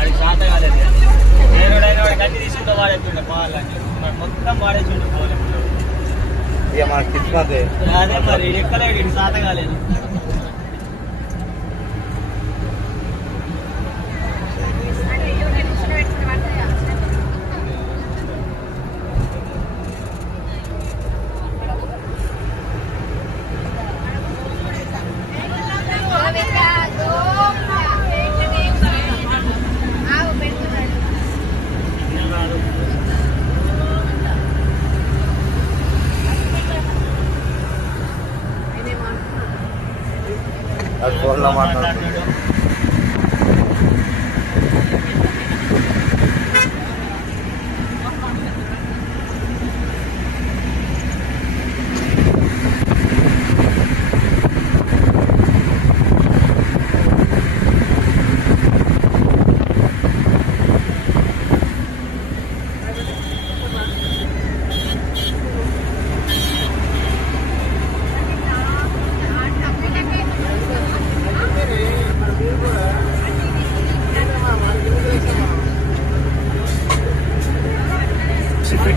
అది శాతం కాలేదు. నేరుడైన వాడు కట్టి తీసుకుంటే వాడేస్తుండే పోవాలని మొత్తం వాడేస్తుండే పోలే. అదే మరి ఎక్కలేడు, ఇటు శాతం కాలేదు. అది ఫోన్లో మాట్లాడుతున్నాడు.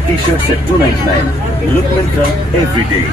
T-shirts at $2.99. Look Mantra every day.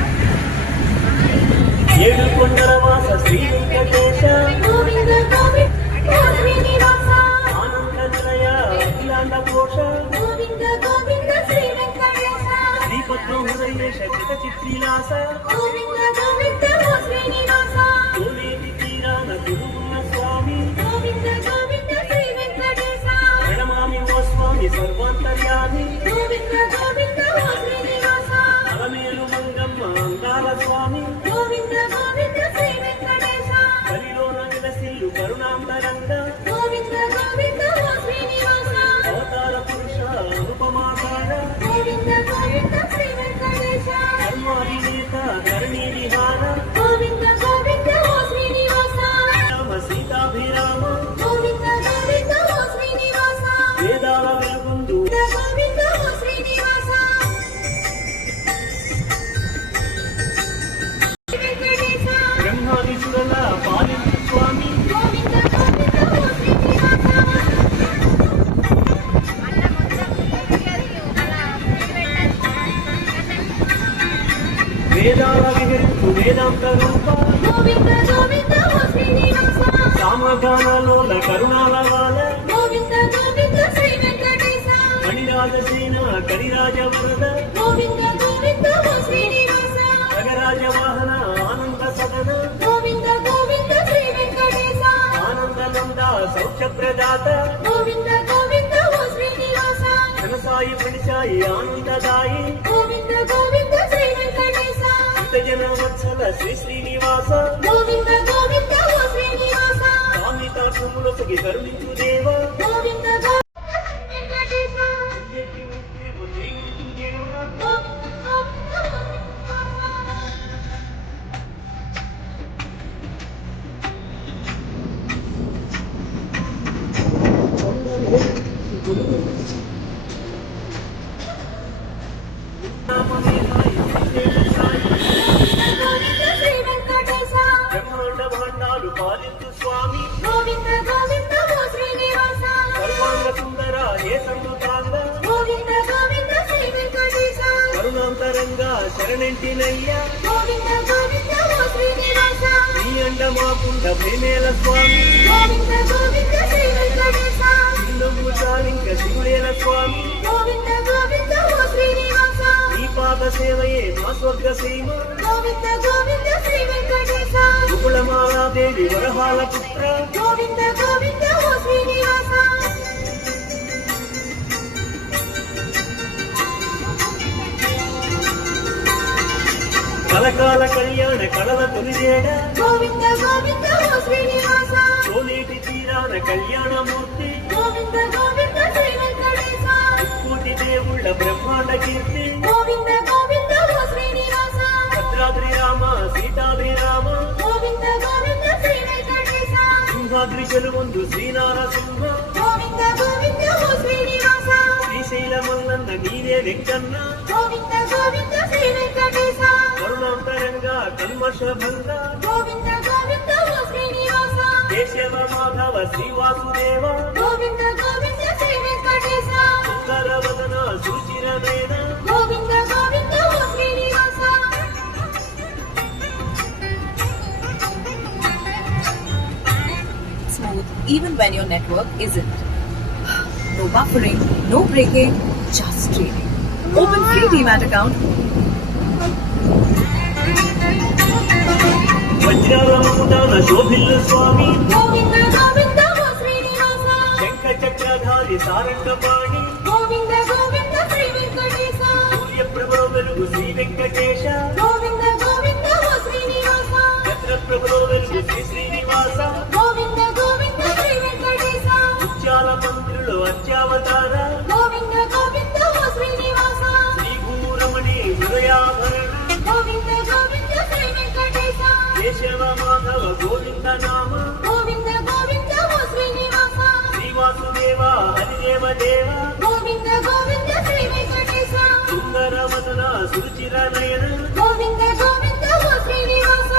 సర్వాంతర్యామి గోవింద గోవింద శ్రీనివాస అలమేలు మంగమ్మ అందాల స్వామి గోవింద గోవింద శ్రీ వెంకటేశ కలిలోన విలసిల్లు కరుణాంతరంగ గోవింద గోవింద శ్రీనివాస అవతార పురుష అనుపమాకార గోవింద గోవింద శ్రీ వెంకటేశ ధర్మాధినేత ధరణి విహార గోవింద గోవింద శ్రీనివాస రామ సీతాభిరామ గోవింద గోవింద శ్రీనివాస వేదాల వేదాల విహరించు వేదాంత రూప గోవింద గోవింద శ్రీనివాస సామగానలోల కరుణాల వాల గోవింద గోవింద శ్రీ వెంకటేశ మణిరాజసేన కరిరాజ వరద గోవింద గోవింద శ్రీనివాస నగరాజ వాహన ఆనంద సదన గోవింద గోవింద శ్రీ వెంకటేశ ఆనందనంద సౌఖ్య ప్రదాత గోవింద గోవింద శ్రీనివాస ఘనసాయి పణిసాయి ఆనందదాయి గోవింద గోవింద శ్రీ వెంకటేశ జన వత్సల శ్రీ శ్రీనివాస గోవింద గోవింద శ్రీనివాస స్వామి తాకుములకి కరుణించు దేవ గోవింద బ్రహ్మాండ భాండాలు పాలించు స్వామి గోవింద గోవింద శ్రీనివాస సర్వాంగ సుందర ఏ సంతాంగ గోవింద గోవింద శ్రీ వెంకటేశ కరుణాంతరంగా శరణంటినయ్య గోవింద గోవింద శ్రీనివాస నీ అండ మాకుండ ప్రేమేల స్వామి గోవింద గోవింద శ్రీ వెంకటేశ సింధు చాలింక శివుడేల స్వామి గోవింద గోవింద శ్రీనివాస నీ పాద సేవయే మా స్వర్గ సీమ గోవింద గోవింద శ్రీ వెంకటేశ కులమాలాదేవి వరహాల పుత్ర గోవింద గోవింద శ్రీనివాస కలకాల కళ్యాణ కళల తొలిదేడ గోవింద గోవింద శ్రీనివాస సోనేటి తీరాన కళ్యాణమూర్తి గోవింద గోవింద శ్రీ వెంకటేశ కోటి దేవుళ్ళ బ్రహ్మాండ కీర్తి గోవింద గోవింద శ్రీనివాస భద్రాద్రి రామ సీతాభిరామ గోవింద గోవింద శ్రీ వెంకటేశ సింహాద్రి చెలువొందు శ్రీనారసింహ గోవింద గోవింద ఓ శ్రీనివాస శ్రీశైలమల్లన్న నీవే వెంకన్న గోవింద గోవింద శ్రీ వెంకటేశ కరుణాంతరంగా కల్మషభంగా గోవింద గోవింద ఓ శ్రీనివాస కేశవ మాధవ శ్రీవాసుదేవ గోవింద గోవింద శ్రీ వెంకటేశ సుందరవదన సుచిరనయన గోవింద గోవింద ఓ Srinivasa Smooth even when your network isn't. No buffering, no breaking, just streaming. Open free DMAT account. వజ్రాలముదాన శోభిల్లు స్వామి గోవింద గోవింద ఓ శ్రీనివాస శంఖ చక్రధారి సారంగపాణి గోవింద గోవింద శ్రీ వెంకటేశ సూర్యప్రభలో వెలుగు శ్రీ వెంకటేశ గోవింద గోవింద ఓ శ్రీనివాస చంద్రప్రభలో వెలుగు శ్రీ శ్రీనివాస గోవింద గోవింద శ్రీ వెంకటేశ ముత్యాల మంత్రులు అత్యావతార గోవింద గోవింద ఓ శ్రీనివాస శ్రీ భూరమణి హృదయాభరణ గోవింద గోవింద శ్రీ వెంకటేశ కేశవ మాధవ గోవింద నామ గోవింద గోవింద ఓ శ్రీనివాస శ్రీవాసుదేవ హరిదేవ దేవ గోవింద గోవింద శ్రీ వెంకటేశ సుందరవదన సుచిరనయన గోవింద గోవింద ఓ శ్రీనివాస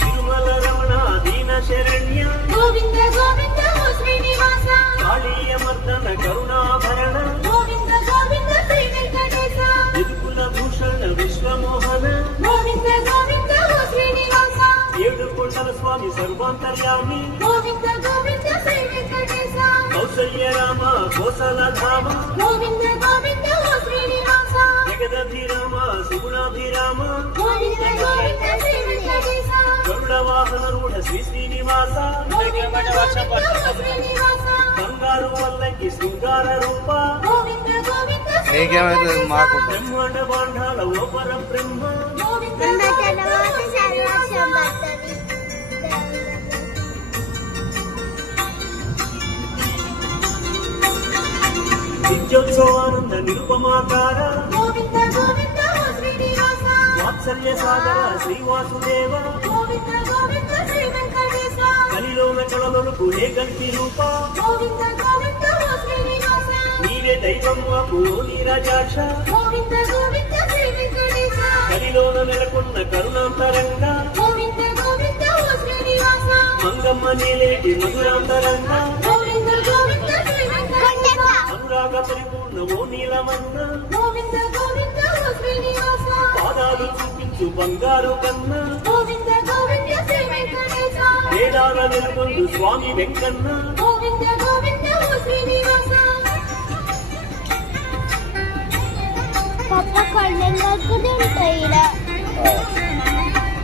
తిరుమల రమణ దీన శరణ్య గోవింద గోవింద ఓ శ్రీనివాస కాళీయ మర్దన కరుణాభరణ గోవింద గోవింద శ్రీ వెంకటేశ యదుకుల భూషణ విశ్వమోహన గోవింద గోవింద ఓ శ్రీనివాస ఏడు కొండల స్వామి సర్వాంతర్యామి గోవింద గోవింద శ్రీ వెంకటేశ కౌసల్య రామ కోసల ధామ గోవింద గోవింద ఓ శ్రీనివాస జగదభిరామ సుగుణాభిరామ గోవింద గోవింద శ్రీ వెంకటేశ గరుడ వాహన రూఢ శ్రీ శ్రీనివాస గోవింద గోవింద ఓ శ్రీనివాస బంగారు పల్లకి శృంగార రూప గోవింద గోవింద శ్రీ నీకేమైతే మాకు బ్రహ్మాండ బాండాల ఓ పరబ్రహ్మ గోవింద నిత్యోత్సవానంద నిరుపమాకార గోవింద గోవింద ఓ శ్రీనివాస వాత్సల్య సాగర శ్రీవాసుదేవ గోవింద గోవింద శ్రీ వెంకటేశ కలిలోన కళలకు హే గల్పి రూప గోవింద గోవింద ఓ శ్రీనివాస నీవే దైవం మాకు నీరాజాక్ష గోవింద గోవింద శ్రీ వెంకటేశ కలిలోన నెలకొన్న కరుణాంతరంగ గోవింద గోవింద ఓ శ్రీనివాస మంగమ్మ నేలేటి మధురాంతరంగ గోవింద గోవింద శ్రీ వెంకటేశ అనురాగ పరిపూర్ణ ఓ నీలమన్న గోవింద గోవింద ఓ శ్రీనివాస పాదాలు చూపించు బంగారు కన్న గోవింద గోవింద శ్రీ వెంకటేశ వేదాల వెలుగొందు స్వామి వెంకన్న గోవింద గోవింద ఓ శ్రీనివాస పప్ప కళ్ళకు తింటాయిరా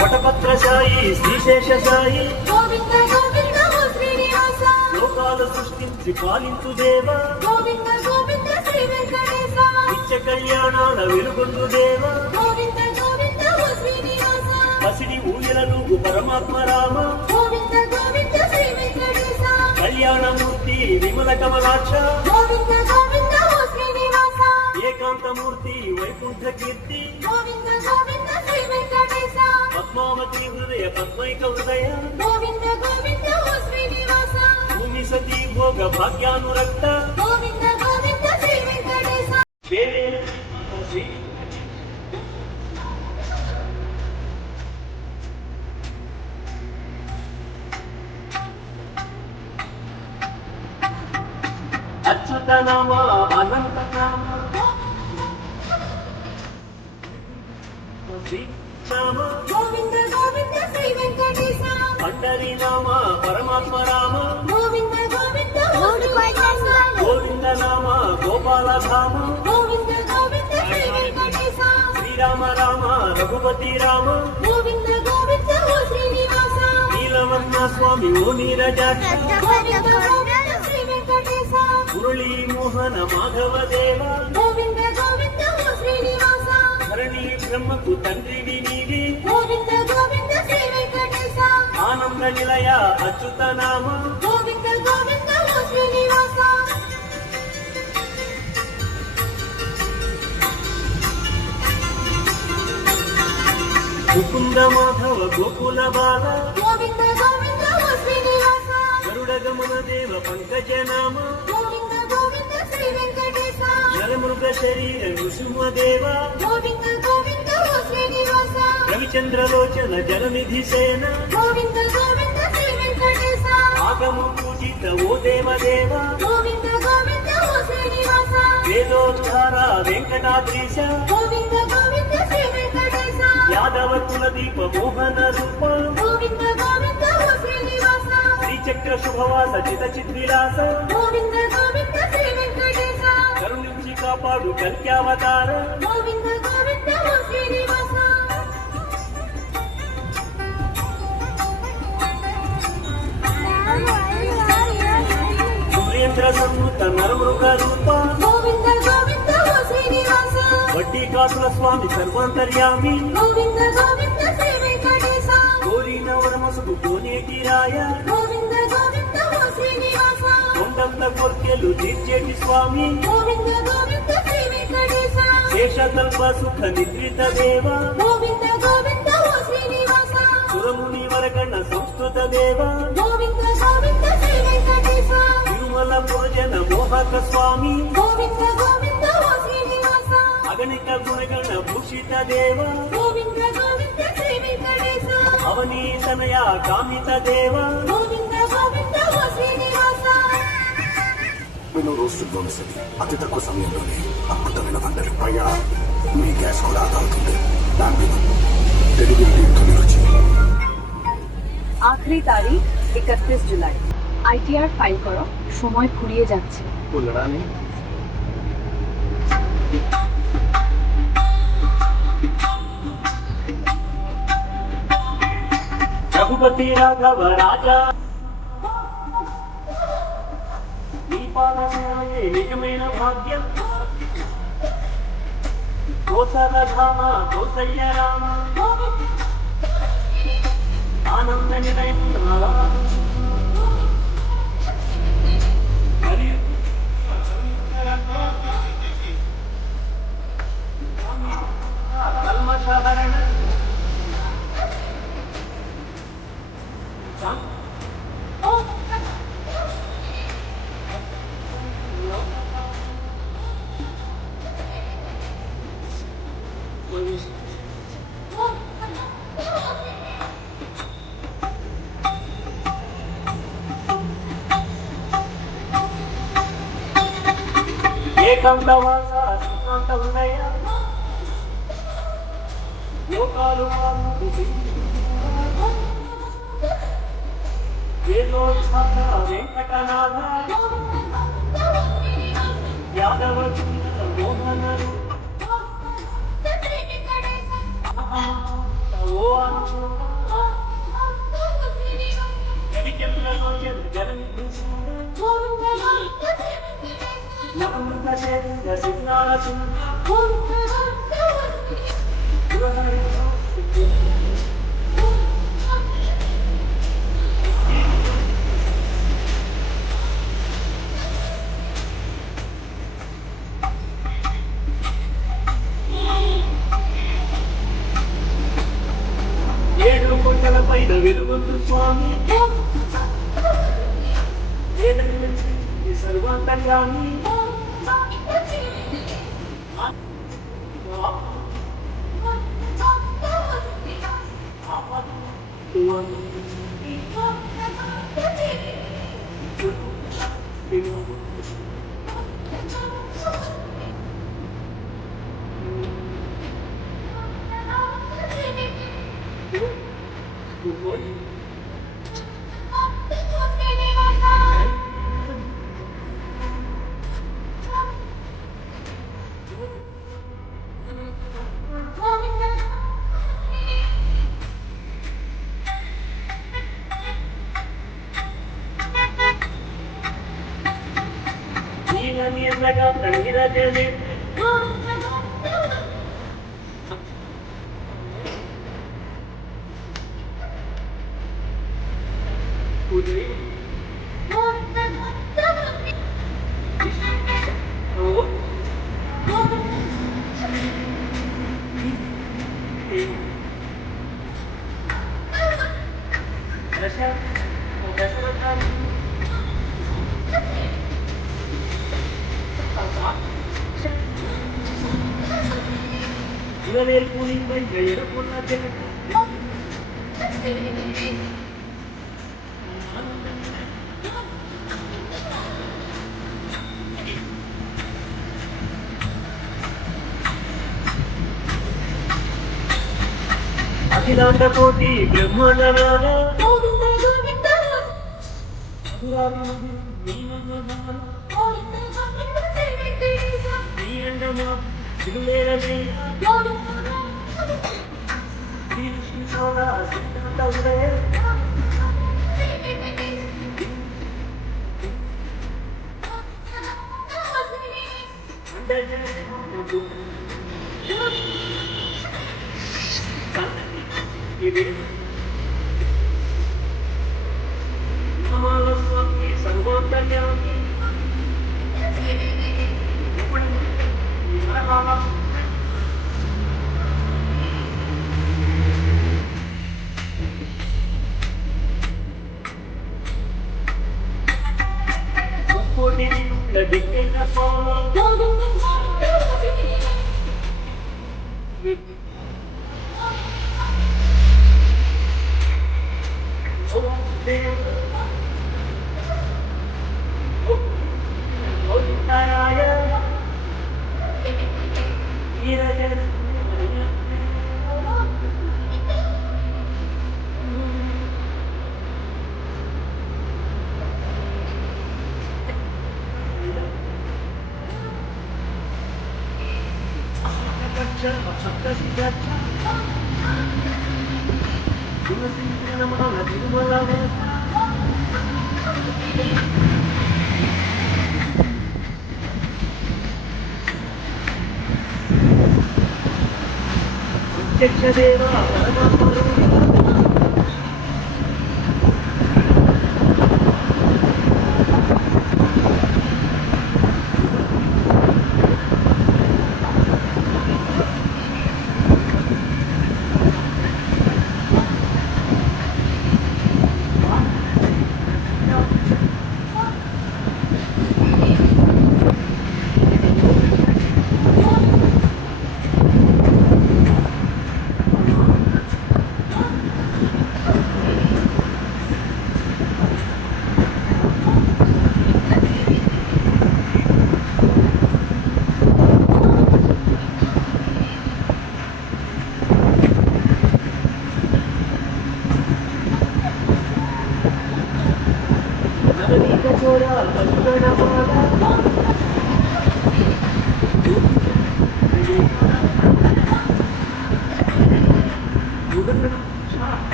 వటపత్రశాయి శ్రీశేషశాయి గోవింద గోవింద ఓ శ్రీనివాస లోకాలు సృష్టించి పాలించు దేవ గోవింద గోవింద శ్రీ వెంకటేశ నిత్య కళ్యాణాల వెలుగొందు దేవ గోవింద గోవింద ఓ శ్రీనివాస పసిడి ఊయలూగు పరమాత్మ రామ గోవింద గోవింద శ్రీ వెంకటేశ కళ్యాణమూర్తి విమల కమలాక్ష గోవింద గోవింద ఓ శ్రీనివాస ఏకాంతమూర్తి వైకుంఠ కీర్తి గోవింద గోవింద శ్రీ వెంకటేశ పద్మావతి హృదయ పద్మైక హృదయ గోవింద గోవింద ఓ శ్రీనివాస భూమి సతీ భోగ భాగ్యానురక్త గోవింద గోవింద శ్రీ వెంకటేశ వేరే శ్రీ అచ్యుత నామ అనంత నామ శ్రీ రామ గోవింద గోవింద శ్రీ వెంకటేశ పండరి నామ పరమాత్మ రామ గోవింద గోవింద ఓ మూడు శ్రీనివాస గోవింద నామ గోపాల ధామ గోవింద గోవింద శ్రీ వెంకటేశ శ్రీరామ రామ రఘుపతి రామ గోవింద గోవింద ఓ శ్రీనివాస నీలవర్ణ స్వామి ఓ నీరజాక్ష గోవింద గోవింద శ్రీ వెంకటేశ మురళీ మోహన మాధవ దేవ గోవింద గోవింద ఓ శ్రీనివాస ధరణి బ్రహ్మకు తండ్రివి నీవి గోవింద గోవింద శ్రీ వెంకటేశ ఆనంద నిలయ అచ్యుత నామ గోవింద గోవింద ఓ శ్రీనివాస ముకుంద మాధవ గోకుల బాల గోవింద గోవింద ఓ శ్రీనివాస గరుడ గమన దేవ పంకజ నామ గోవింద గోవింద శ్రీ వెంకటేశ నరమృగ శరీర నృసింహ దేవ గోవింద గోవింద ఓ శ్రీనివాస రవిచంద్రలోచన జలనిధి సేన గోవింద గోవింద శ్రీ వెంకటేశ ఆగము పూజిత ఓ దేవదేవ గోవింద గోవింద ఓ శ్రీనివాస వేదోద్ధార వెంకటాద్రీశ గోవింద గోవింద శ్రీ వెంకటేశ యాదవ కుల దీప మోహన రూప గోవింద గోవింద ఓ శ్రీనివాస శ్రీచక్ర శుభవాస చిత చిద్విలాస గోవింద గోవింద శ్రీ వెంకటేశ కరుణించి కాపాడు కల్క్యావతార గోవింద గోవింద ఓ శ్రీనివాస సురేంద్ర సంవృత నరమృగ రూప గోవింద గోవింద ఓ శ్రీనివాస వడ్డీ కాసుల స్వామి సర్వాంతర్యామి గోవింద గోవింద శ్రీ వెంకటేశ కోరి నవరమసుకు కోనేటి రాయ గోవింద గోవింద ఓ శ్రీనివాస కొండంత కొర్కెలు తీర్చేటి స్వామి గోవింద గోవింద శ్రీ వెంకటేశ శేషకల్ప సుఖ నిద్రిత దేవ గోవింద గోవింద ఓ శ్రీనివాస సురముని వరకన్న సంస్కృత దేవ గోవింద గోవింద శ్రీ వెంకటేశ తిరుమల భోజన మోహక స్వామి గోవింద గోవింద ఓ శ్రీనివాస అగణిత గుణగణ భూషిత దేవ గోవింద గోవింద శ్రీ వెంకటేశ అవనీతనయ కామిత దేవ గోవింద గోవింద ఓ శ్రీనివాస మెను రోస్టెడ్ బోనసది అతి తక్కువ సమయంలోనే అద్భుతమైన వంటలు పైగా మీ গ্যাস కూడా ఆదా అవుతుంది దాని మీద డెలివరీ తొలి రుచి आखिरी तारीख 31 जुलाई ITR ফাইল করো সময় ফুরিয়ে যাচ্ছে రఘుపతి రాఘవ రాజా దీపాలనే నిజమైన భాగ్యం కోసల ధామ కోసయ్య రామ ఆనంద నిలయం కల్మషహరణ ఏకాంతవాస సుఖాంత ఉన్నయ యోగాలు వేదోత్సాహ వెంకటనాథ యాదవ మోహన ఓ రవిచంద్రలోచన జలనిధి నవమృత శరీర సిద్ధారసు ఏడు కొండల పైన వెలుగొందు స్వామి సర్వాంతర్యామి నీలగా ప్రణిరజనే ఉదయ నేర్పుని ఎడుకున్న జగతి అఖిలాండ కోటి బ్రహ్మాండ గోవింద గోవింద ఇది సర్వోత్తర్యామి ప్రత్యక్షదేవ పరమాత్మరు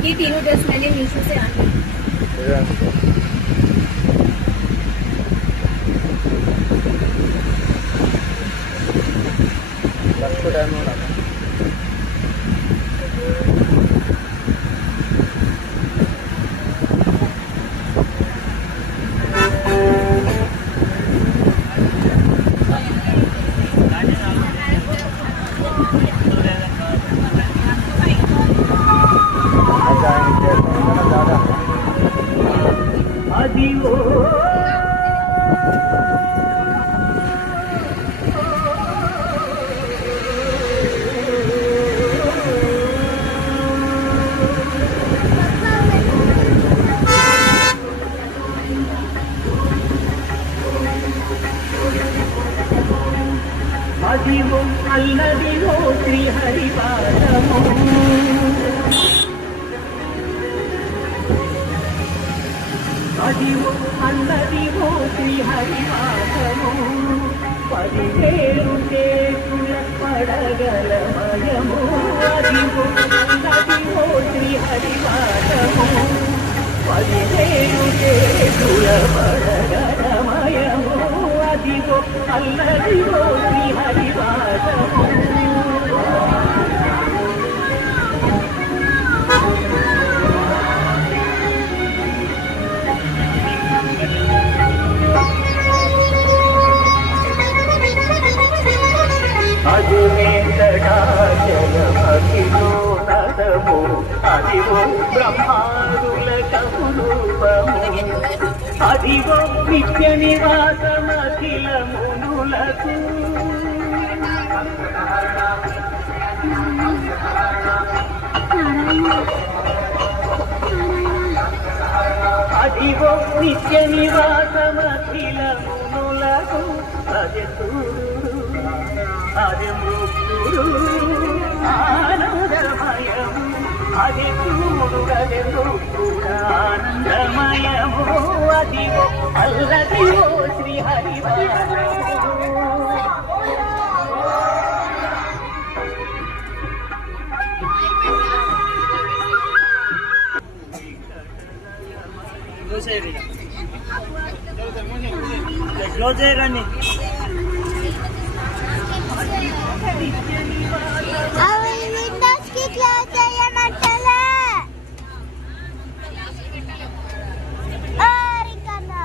ये तीनों ड्रेस मैंने मीशो से आनी टाइम होना అదివో అల్లదివో శ్రీహరివాసము అదివో అల్లదివో శ్రీహరివాసము 10,000 చేతుల పడగలమయము అదివో అల్లదివో శ్రీహరివాసము 10,000 చేతుల పడగలమయము అదివో అల్లదివో శ్రీహరివాసము అజువేంకటాచలమఖిలో నదము అదివో బ్రహ్మాదుల కపురూపము అదివో నిత్య నివాసమఖిల మునులకు అదివో నిత్య నివాసమఖిల మునులకు అది మృత్యుడు ఆనందమయము అది చూడు అది మృత్యుడు ఆనందమయము అదివో అల్లదివో శ్రీహరివాసము క్లోజ్ చేయకండి అవి విండోస్ కి క్లోజ్ చేయనట్టలే ఆరికనా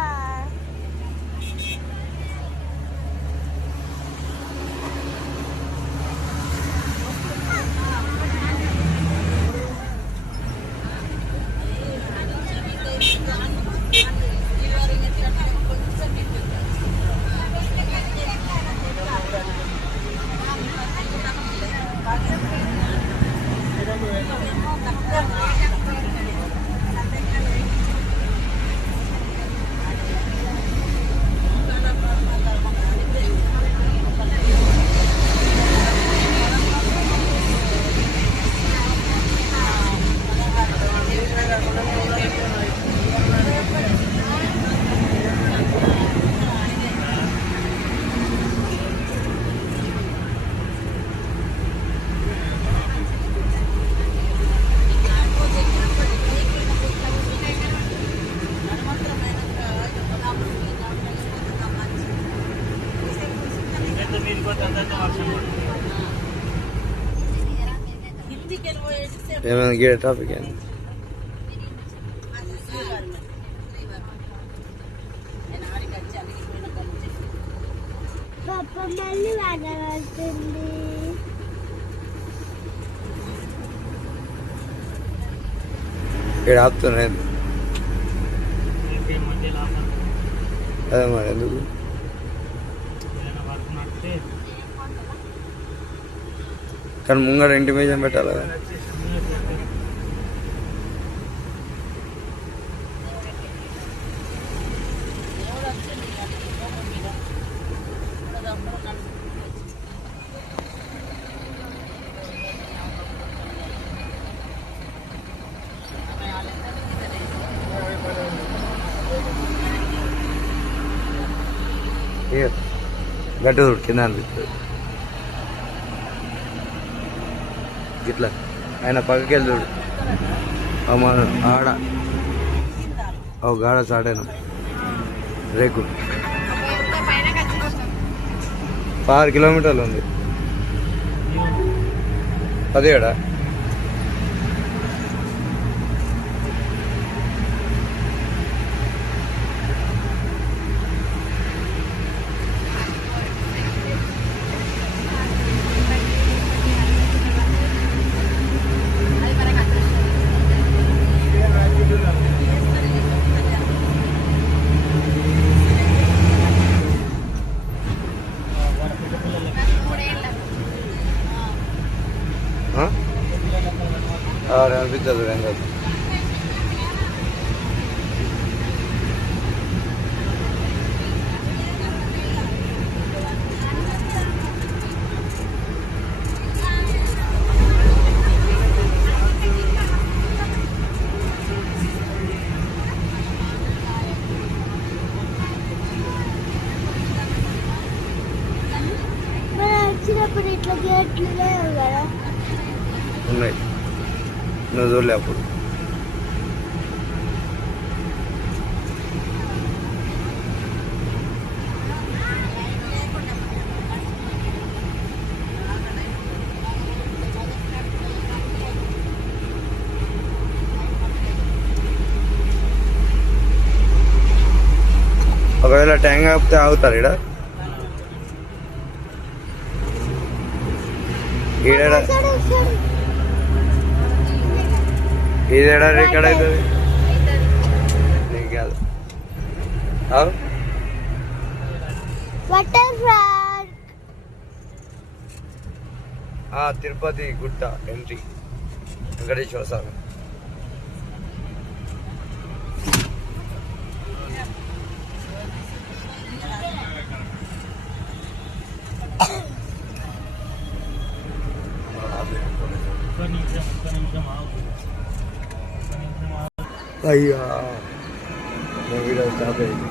ఏమైనా గేట్ ట్రాఫిక్ ఏంది పాప మళ్ళీ వాన వస్తుంది ఇక్కడ ఆపుతున్నాయి అదే మరి ఎందుకు కానీ ముంగడ ఇంటిమేషన్ పెట్టాలి కదా గట్టు కింద అనిపిస్తుంది గిట్లా ఆయన పక్కకి వెళ్ళి చూడు ఆడ గాడ చాటైనా రేకు 6 కిలోమీటర్లు ఉంది 17 అనిపించదు ఏం కాదు గేట్లు లేవు కదా. ఉన్నాయి, నువ్వు చూడలే అప్పుడు. ఒకవేళ ట్యాంక్ ఆపితే ఆగుతారు ఈడ. ఈడ ఇదేడా ఎక్కడ అవుతుంది నీకు కాదు. Water park. తిరుపతి గుట్ట ఎంట్రీ వెంకటేశ్వర స్వామి. అయ్యా వీడియో స్టాప్ అయింది.